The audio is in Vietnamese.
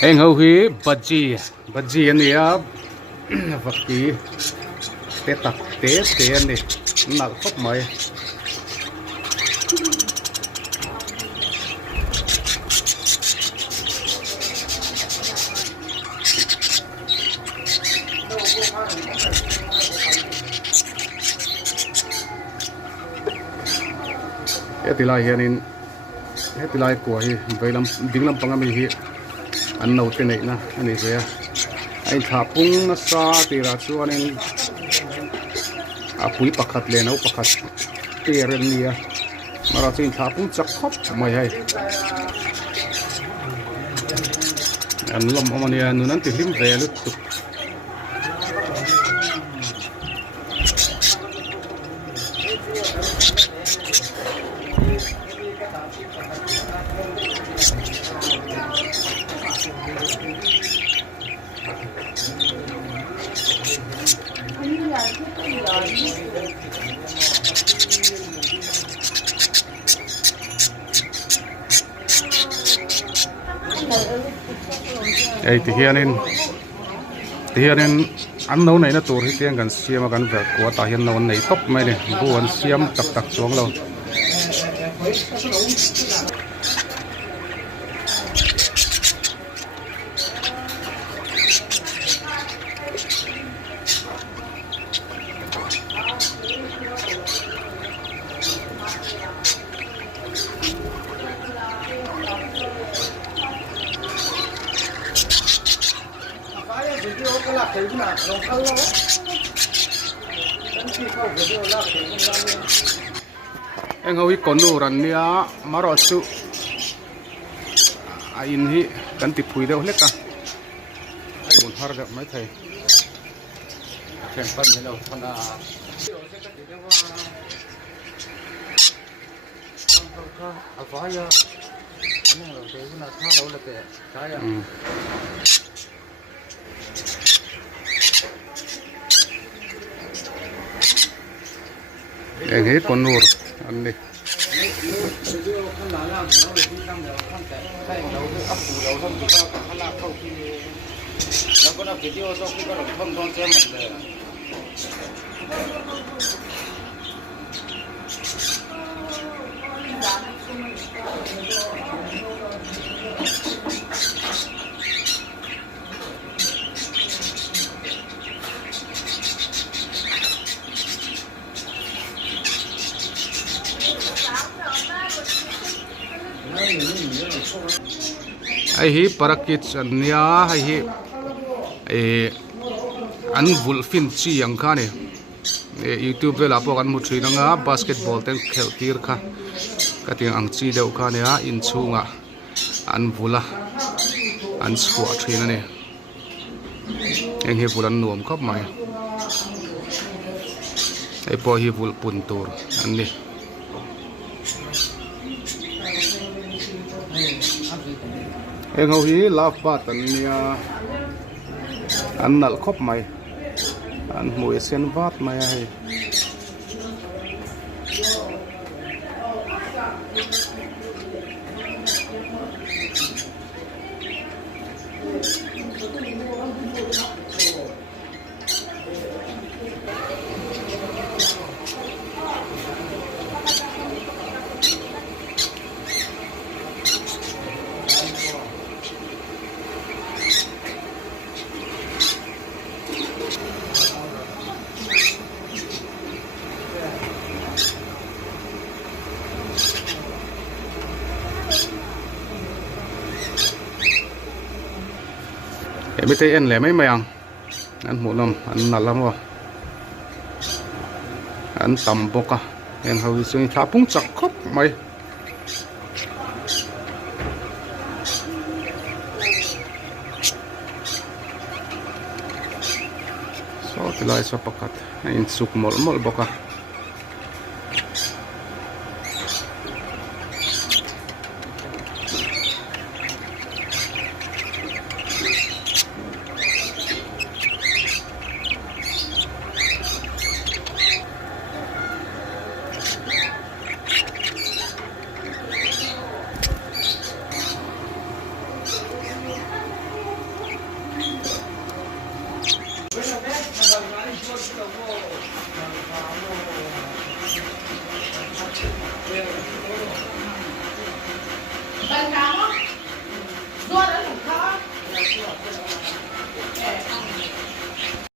Anh hầu hi bhaji anh à VAKI té tắc té anh đi nalh khóc mày tilai hianin tilai của hi veilam dinglam pangami hi an no te nei na ani ve ai thapung na sa tira chuanin apui pakhat le no pakhat eren nia mara chin thapung chak khop mai hai an lam amania nunan ti hlim ve lu tu ai thì hianin ăn nấu này nó tổ thì tiếng gần xiêm gần vẹt của ta hiện nấu này tóc mấy này buồn xiêm tặc tặc xuống lâu anh hầu con đồ rắn nia mà rồi chú in hi cần tiếp phui đâu hết cả muốn thar được mấy thầy khen phân thế đâu phân à anh hết con nور anh đi ai hi parakit ania ai hi an vulfin chi ang kha ne YouTube vela pok an mutri na nga basketball ten khel tir kha kating ang chi deuh kha ne a in chunga an vula an chhuah thina ne eng hi vulan nuam khop mai ai po hi vul pun tur an ni eng ho hi love pat an nia an nalh khop mai an mui sen vat mai ai bây giờ anh lấy mấy mày ăn một năm anh nalh lắm rồi anh tầm bốc à anh hầu như tháp bung chặt khóc mày so thì lại so pakat anh suk mol mol bốc à